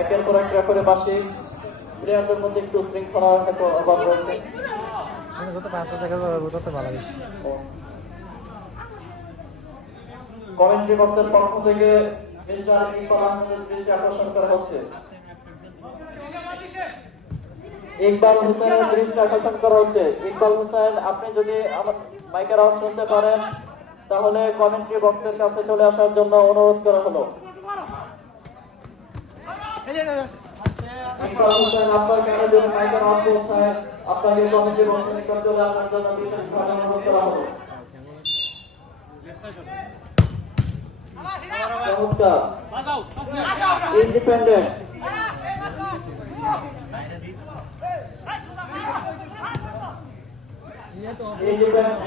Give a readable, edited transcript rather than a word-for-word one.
একের পর এক রেফারি বাসি প্লেয়ারদের মধ্যে একটু শৃঙ্খলা হয়তো অভাব রয়েছে। যত 5 টাকা তত ভালো বেশি। কমেন্ট্রি বক্সের পক্ষ থেকে মিস্টার ইকবাল আহমেদের দৃষ্টি আকর্ষণ করা হচ্ছে। ইকবাল হোসেনের দৃষ্টি আকর্ষণ করা হচ্ছে। ইকবাল হোসেন, আপনি যদি আমার মাইকের আওয়াজ শুনতে পারেন তাহলে কমেন্ট্রি বক্সের কাছে চলে আসার জন্য অনুরোধ করা হলো। ইকবাল হোসেন, আপনার কানে যদি মাইকের আওয়াজ পৌঁছায় আপনাকে কমেন্ট্রি বক্সের নিকট চলে আসার জন্য বিশেষভাবে অনুরোধ করা হলো। চমৎকার, ইন্ডিপেন্ডেন্ট, ইন্ডিপেন্ডেন্ট